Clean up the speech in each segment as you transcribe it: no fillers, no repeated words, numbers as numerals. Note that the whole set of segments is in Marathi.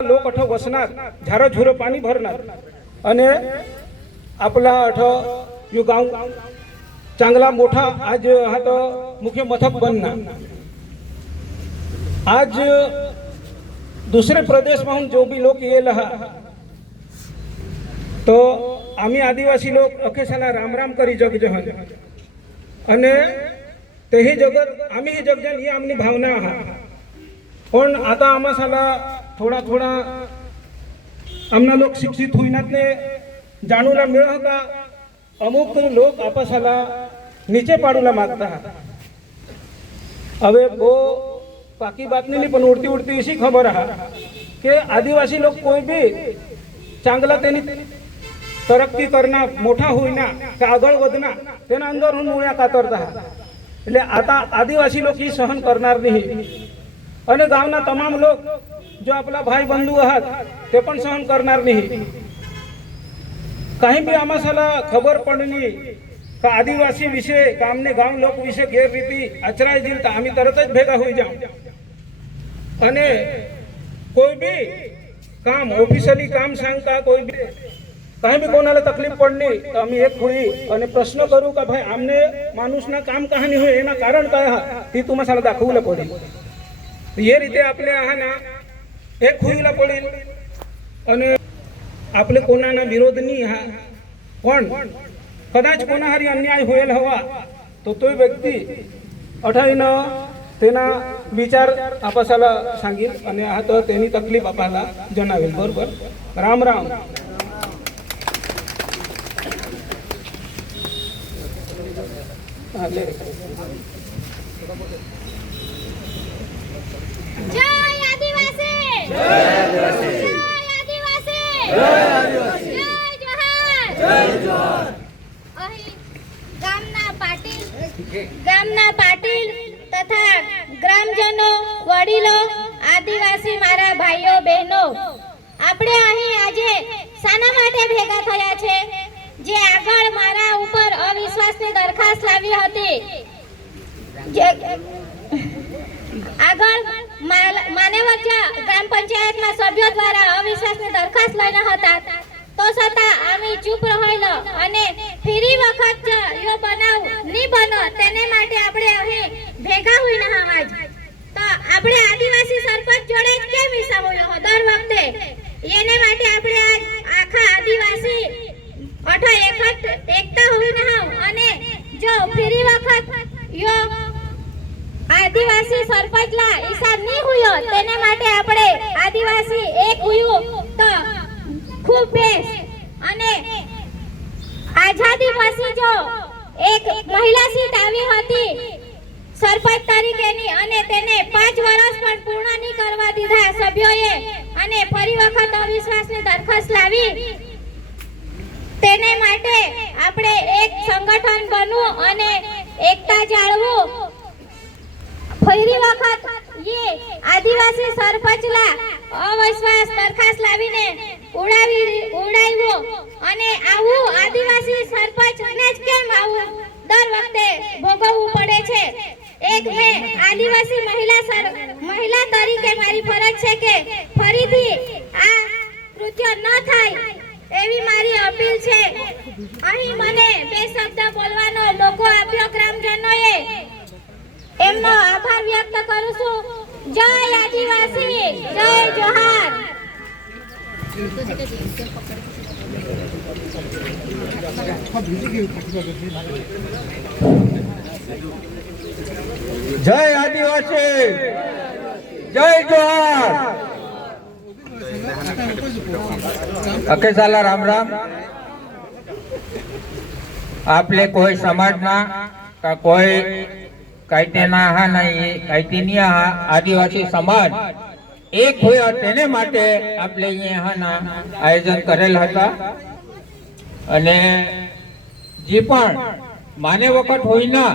लोक अठ वसणार झारं झुरं पाणी भरणार आणि आपला अठ यो गाव चांगला मोठा आज हा तो मुख्य मथक बनना। आज दुसरे प्रदेश में जो भी लोग ये लहा तो आम्ही आदिवासी लोग अखेशाला राम राम करी जग जहन अने तेही जगत आम्ही ही जगजन ही आमनी भावना आहा। पण आता आम्हाला थोडा थोडा आमना लोक शिक्षित होईनात ने जाणूला मिळ का अमुक लोक आपसाला नीचे पाडूला मागता। હવે वो बाकी बात नहीं पण उड़ती उड़ती इसी खबर है कि आदिवासी लोग कोई भी चांगला तेनी तरक्की करना मोठा होईना का आगळ वधना तेना अंदरहून मुळ्या कातरता। એટલે आता आदिवासी लोग ही सहन करणार नहीं અને ગામના તમામ लोग जो आपला भाई बंधू आहात ते पण सहन करणार नहीं। काही भी आम्हाला खबर पडली का आदिवासी विषय गामने गाम लोक विषय गैररीती आचराय दिल तर आम्ही तरतच भेगा होई जाऊ અને कोई भी काम ऑफिशियली काम सांगता कोई भी काही भी कोणाला तकलीफ पडली तर आम्ही एक होई आणि प्रश्न करू का भाई आमने माणूसना काम कहानी होय एना कारण काय हा ती तुम्हाला दाखवलं पडेल। ये रीते आपले आहा ना एक होईला पडेल आणि आपले कोणाना विरोध नहीं हा पण कदाच कोणा हारी अन्याय होईल हवा तो तो व्यक्ती अठाईना तेना विचार आपसाला सांगेल आणि आता तेनी तकलीफ आपल्याला जणावेल। बरोबर राम राम। जय आदिवासी जय आदिवासी जय आदिवासी जय आदिवासी जय जोहार जय जोहार। અહીં ગામના પાટીલ તથા ગ્રામજનો વડીલો આદિવાસી મારા ભાઈઓ બહેનો આપણે અહીં આજે શાના માટે ભેગા થયા છે જે આગળ મારા ઉપર અવિશ્વાસની દરખાસ્ત લાવી હતી આગળ માનેવરજા ગ્રામ પંચાયતના સભ્યો દ્વારા અવિશ્વાસની દરખાસ્ત લઈને હતા તો છતાં અમે ચૂપ રહેલો અને ફરી વખત યો બનાવ ની બનો તેને માટે આપણે અહીં ભેગા હોઈને આજ તો આપણે આદિવાસી સરપંચ જોડે કેમ હિસાબ હોય દર વખતે એને માટે આપણે આજ આખા આદિવાસી અઠો એકતા હોઈને અને જો ફરી વખત યો आदिवासी सरपंच ला हिसाब नहीं हुयो तेने माटे आपणे आदिवासी एक हुयो तो खूब बेस अने आजादी पछी जो एक महिला सीट आवी हती सरपंच तरीकेनी अने तेने 5 वर्ष पण पूर्ण नहीं करवा दीधा सभ्योए अने फरी वखत अविश्वासनी दरखास्त लावी तेने माटे आपणे एक संगठन बनवू अने एकता जाळवू। फरी वखत ये आदिवासी सरपंच ला अविश्वास दरखास्त लावीने उड़ाव्यो अने आवू आदिवासी सरपंच ने ज केम आवू दर वखते भोगवવું પડે છે। एक में आदिवासी महिला तरीके मारी फरज છે કે ફરીથી આ કૃત્ય ન થાય એવી મારી અપીલ છે। અહીં મને બે શબ્દ બોલવાનો મોકો આપ્યો ગ્રામજનોએ एमनो आभार व्यक्त करू छू। जय आदिवासी जय जोहार। जय आदिवासी जय जोहार। अकेसाला राम राम। आपले कोई समाज ना का कोई कायतेना हा नहीं कायतीनी हा आदिवासी समाज एक होया तेने माटे आपले यहाँ ना आयोजन करेल हता अने जी पण माने वखत होईना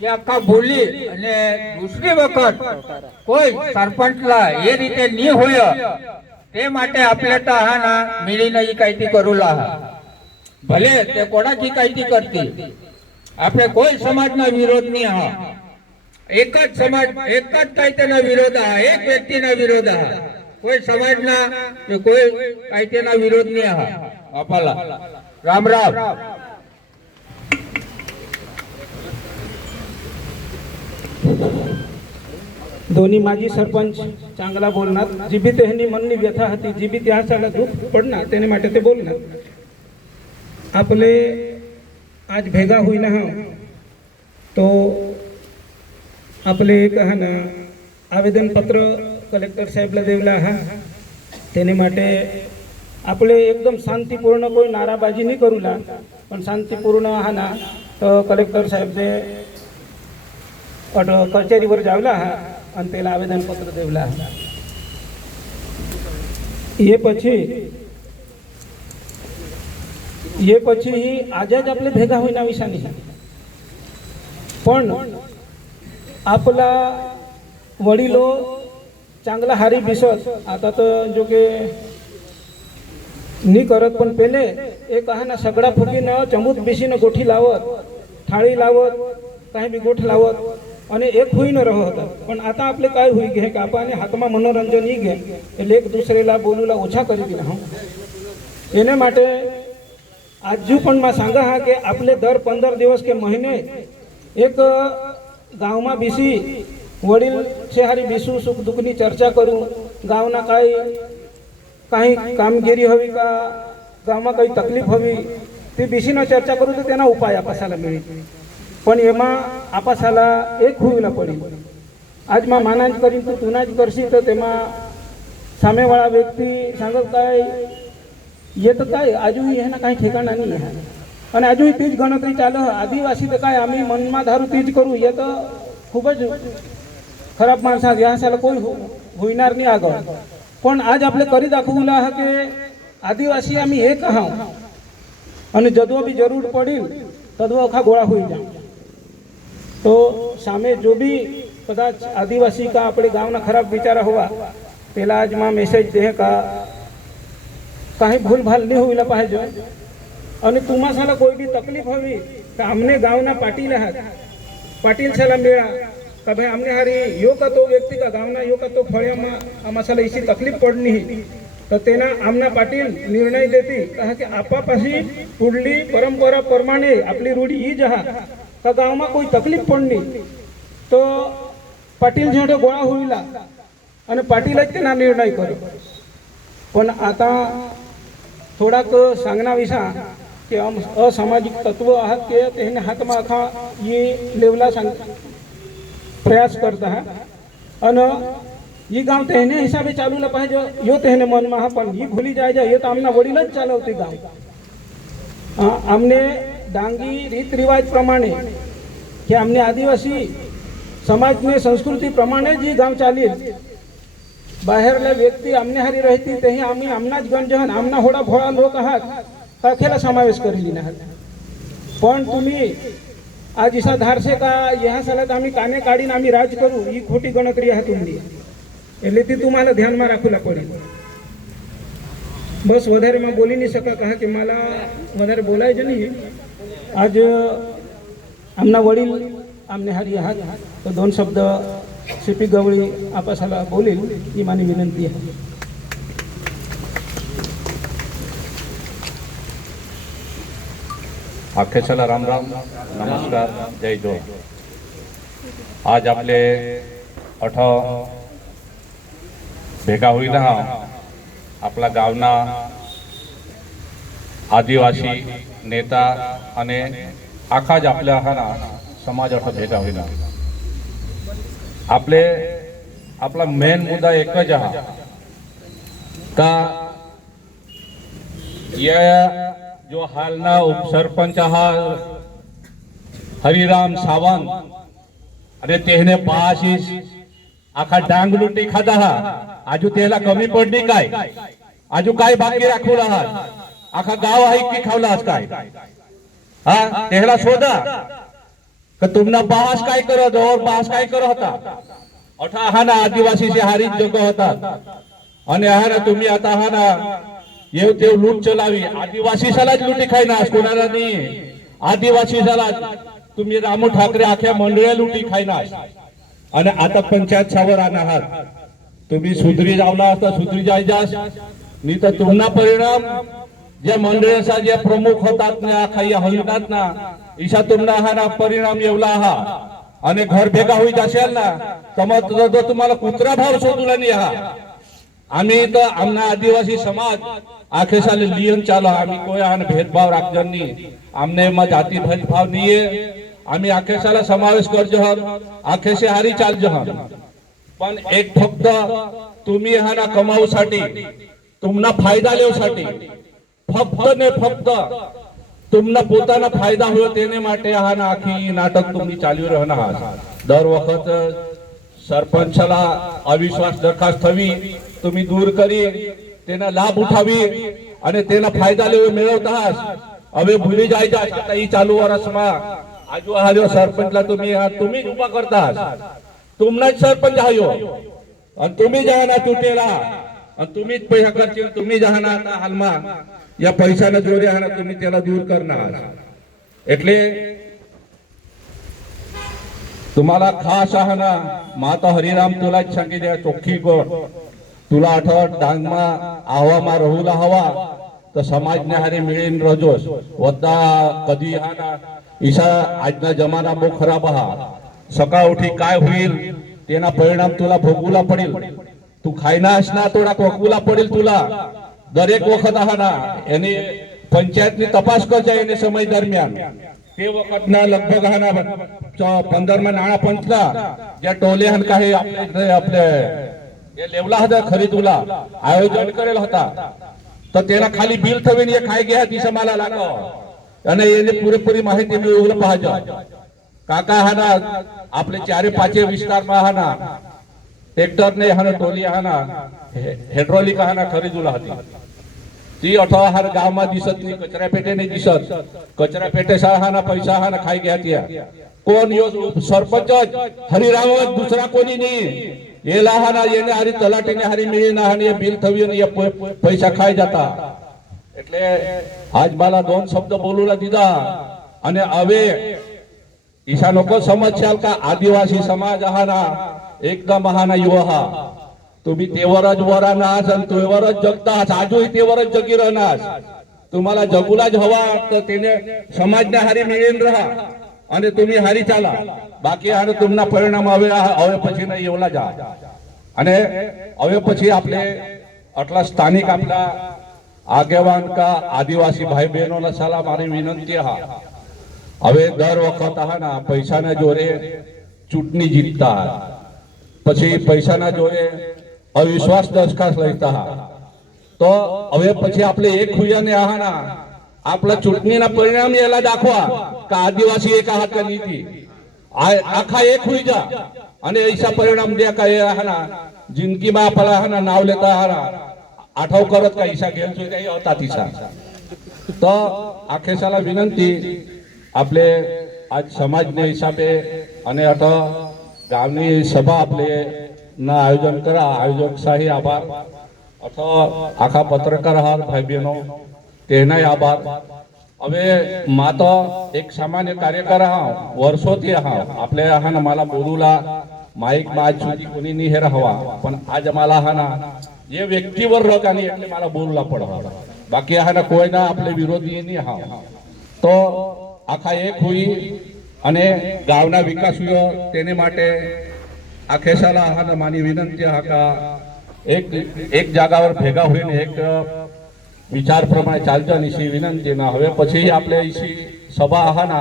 कि आखा बोली अने दूसरी वखत कोई सरपंच ला ये रीते नहीं होया ते माटे आपले ता हा ना मिलीने ही कायती करूला हा भले ते कोणाची कायती करती आपले कोई समाजना विरोध नहीं हा एक समाज एक कायतेना विरोध हा एक व्यक्तीना विरोध हा કોઈ સમાજના કે કોઈ કાયદેના વિરોધની આહા आपला राम राम दोन्ही माजी सरपंच चांगला बोलणार जी बी त्यांनी मननी व्यथा होती जी बी त्याला दुःख पडणार त्याने માટે ते बोलणार आपले आज भेगा होईना हा तो आपले एक हा ना आवेदन पत्र कलेक्टर साहेबला देवला हा त्याने માટે આપણે એકદમ શાંતિપૂર્ણ કોઈ નારાબાજી નહીં કરુલા પણ શાંતિપૂર્ણ હા ના તો કલેક્ટર સાહેબને કચેરીवर जावला हा आणि त्याला आवेदनपत्र देवला हा ये પછી આજે જ આપણે ભેગા હોઈના વિષાની पण आपला वडीलो चांगला हारी बिसत आता तर जो के नहीं करत पण पहले एक आहे ना सगळा फुकीनं चमूत बेसीनं गोठी लावत थाळी लावत काही बी गोठ लावत आणि एक होई न रह होता पण आता आपले काय होई घे का आपण हातमा मनोरंजन ही घे એટલે એક दुसरेला बोलूला ओछा કરી दिला હા એને માટે આજુ પણ માં सांगा हा કે आपले दर 15 दिवस के महीने एक गावમાં बेसी वडील शहरी बिसू सुख दुखनी चर्चा करू गावना काही कामगिरी हवी का गावમાં काही तकलीफ हवी ती बिसीनं चर्चा करू तर તેના ઉપાય આપાસાલા मिळेल पण એમાં આપાસાલા એક હોઈલા પડી આજમાં માનાજ કરી તો તુનાજ કરશી તો તેમાં સામેવાળા વ્યક્તિ सांगत काय येत काय आजू ह्याना काही ठिकाणा नाही आहे आणि आजू तीच गणतरी चालू आदिवासी तर काय आम्ही मनमा धारू तीच करू हे तर खूपच खराब माणसा ह्यासाला કોઈ होईनार नाही આગળ पण आज आपले करी दाखवला हा के आदिवासी आम्ही एक आहोत आणि जदवा भी जरूर पडील तदवा अखा गोळा होई जा तो सामे जो भी कदाच आदिवासी का अपने गावना खराब विचार हुआ पेला आज मां मेसेज दे का काही भूल भाल नहीं होईला पाहिजे आणि तुम्हाला कोई भी तकलीफ हवी तर हमने गावना पाटील आहात पाटील साला मिळा का भाई हमने हारी यो का तो व्यक्ति का गावना यो का तो फळ्यामा आम्हाला इसी तकलीफ पडनी तर तेना आमना पाटील निर्णय देती कहा की आपापाशी पुढली परंपरा प्रमाणे आपली रूढी ही जहा का गावमा कोई तकलीफ पडनी तो पाटील जेवढे गोळा होईला आणि पाटीलच तेना निर्णय करू पण आता थोडाक सांगना विषा की असामाजिक तत्व आहात के तेने हातमा अखा ये लेवला सांग प्रयास करता है आणि ये गाव तेने हिसाबे चालूला पाहिजे यो तेने मनमा हा पण ही भूली जाय ये तो आमना वडीलच चालवते गाव आमने डांगी रीत रिवाज प्रमाणे कि आमने आदिवासी समाज ने संस्कृती प्रमाणे जी गाव चालील बाहेरले व्यक्ती आमने हारी रहती तेही आम्ही आमनाच गंजहन आमना होडा भोळा लोक आहात ताखेला समावेश करेली ना पण तुम्ही आज इसा धारसे का यहाँ सालात आम्ही काने काढीन आम्ही राज करू ही खोटी गणतरी आहे तुमची એટલે ती तुम्हाला ध्यानमा राखूला पडेल बस વધારે માં બોલી નહીં શકા કહા કે માલા વધારે બોલાય જ નહીં आज आमना वडील आमने हारी आहात तो 2 शब्द सीपी गवळी आपासाला बोलेल ही मानी विनंती आहे अखेशाला राम राम नमस्कार जय जो आज आपले 8 भेगा होईना आपला गावना आदिवासी नेता आणि आखा ज आपल्या हा ना समाज 8 भेगा होईना आपले आपला मेन मुद्दा एकच हा का या जो हालना उपसरपंच हा हरिराम सावंत अरे तेहने पाशीस आखा डांग लुटी खादा हा आजू तेला कमी पडली काय आजू काय बाकी राखू आहात आखा गाव आहे की खावला काय हा तेहला शोधा का तुमना बास काय करत और बास काय करत होता अठा हा ना आदिवासी से हारी जग होता आणि हा ना तुम्ही आता हा ना येव तेव लूट चलावी आदिवासी सालाच लुटी खायना कोणाला नाही आदिवासी साला तुम्ही रामू ठाकरे आख्या मंडळ्या लुटी खायना आणि आता पंचायत सावर आहात तुम्ही सुधरी जावला तर सुधरी जायजास, नाही तर तुम्हाला परिणाम जे मंडळाचा जे प्रमुख होतात ना काही हलतात ना ईशा तुम्हाला हा ना परिणाम येवला हा आणि घर भेगा होई जाशेल ना तर तुम्हाला कुत्रा भाव शोधूला नाही हा. आम्ही तर आमना आदिवासी समाज आखे साले लियन चालो आम्ही कोई आन भेदभाव राखजन नहीं, आमने में जाति भेदभाव नहीं है, आम्ही आखे साला समावेश कर जहन आखे से हारी चाल जहन. पण एक फक्त तुम्ही हा ना कमाऊसाठी तुमना फायदा लेवसाठी फक्त ने फक्त तुमना पोताना फायदा हो तेने माटे हा ना आखी नाटक तुम्ही चालू रहना आहात. दर वखत सरपंचाला अविश्वास दरखास्त हवी तुम्ही दूर करी तेना लाभ उठावी आणि तेना फायदा लेव मिळवता आहात. હવે ભૂલી જાય છે ई चालू વર્ષમાં આજુ હાજો સરપંચला तुम्ही उभा करता आहात. तुमनाच सरपंच हायो आणि तुम्ही जहाना तुटेला आणि तुम्हीच पैसा खर्च तुम्ही जहाना आता हालमा या पैशाने जोरे हा तुम्ही त्याला दूर करणार. એટલે तुम्हाला खास आहे ना माता हरिराम तुला सांगी द्या चोखी गोड तुला आठवत डांगमा आवामा रहूला हवा तर समाजने हारे मिळेन रजोस वद्दा कधी हा ना ईशा आजना जमाना बो खराब हा. सकाळ उठी काय होईल तेना परिणाम तुला भोगूला पडेल. तू खायनास ना थोडा कोकूला पडेल तुला. दरेक वखत हा ना याने पंचायतनी तपास करजा याने समय दरम्यान ते वखत ना लगभग हा ना 15 માં નાણા પંચના જે ટોલે હન કાહે આપણે એ લેવલા હતા ખરીદુલા આયોજન કરેલ હતા તો તેના ખાલી બિલ થવીને એ ખાઈ ગયા દિશા માલા લાગો અને એને પૂરેપૂરી માહિતી મેળવવા પાહજો. કાકા હાના આપણે ચારે પાંચે વિસ્તારમાં હાના ટ્રેક્ટર ને હાના ટોલી હાના હાઇડ્રોલિક હાના ખરીદુલા હતી. ती 18 गावમાં दिसत नाही, कचरा पेटे नाही दिसत. कचरा पेटे हा पैसा हा खाई घ्या त्या कोण यो सरपंच हरिराम दुसरा कोणी नाही येला हा ना येणे हरी तलाटीने हरी मिळेना आणि बिल थवी आणि पैसा खाई जाता. એટલે આજ માલા 2 શબ્દ બોલુલા દીધા અને હવે ઈશા લોકો સમજ્યા का आदिवासी समाज हा ना एकदम हा ना युवा तुम्ही तेवरच वरानास आणि तेवरच जगतास आजही तेवरच जगी राहनास. तुम्हाला जगुलाच हवा तर तेने समाजने हारी मिळेन राहा आणि तुम्ही हारी चाला. बाकी हार तुमना परिणाम હવે પછી નહીં એવલા जा અને હવે પછી આપણે આટલા સ્થાનિક આપણા આગેવાન का आदिवासी भाई बहनोला साला મારી વિનંતી હા હવે દર વખત હા ના પૈસાના જોરે ચૂંટણી જીતતા પછી પૈસાના જોરે अविश्वास दरखास्त लेता हा तो હવે પછી આપણે એક હુયાને આહાના आपला चूंटणीना परिणाम याला दाखवा का आदिवासी एक आहात का नीती आखा एक हुई जा आणि ऐसा परिणाम द्या का आहाना जिंदगीમાં आपला आहाना नाव लेता आहाना आठव करत का ईशा घेऊन सुद्धा होता तिसा. तो आखेसाला विनंती आपले आज समाजने हिसाबे आणि आता गावनी सभा आपले ना आयोजन करा. आयोजक शाही आभार अथवा आखा पत्रकार आहात भाई बहनो तेनाही आभार. હવે माता एक सामान्य कार्यकर आहा वर्षोથી आहा आपले आहा ना मला बोलूला माईक आज સુધી कोणी नाही हे राहावा पण आज मला हा ना ये व्यक्तीवर रग आणि એટલે मला बोलला पडवा. बाकी आहा ना કોઈ ના आपले विरोधी नाही आहा તો આખા એક હોઈ અને ગામના વિકાસ હોય તેને માટે आखेसाला हा मानी विनंती हा का एक जागावर भेगा होईन एक विचार प्रमाणे चालजा निशी विनंती ना. હવે પછી આપણે ઈशी સભા हा ना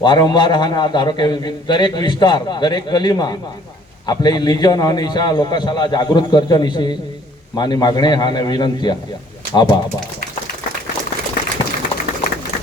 वारंवार हा ना धारो के दरेक विस्तार दरेक गलीમાં આપણે લીજન અને ઈશા લોકાશાला जागृत करजा निशी मानी मागणे हा ना विनंती. आभार.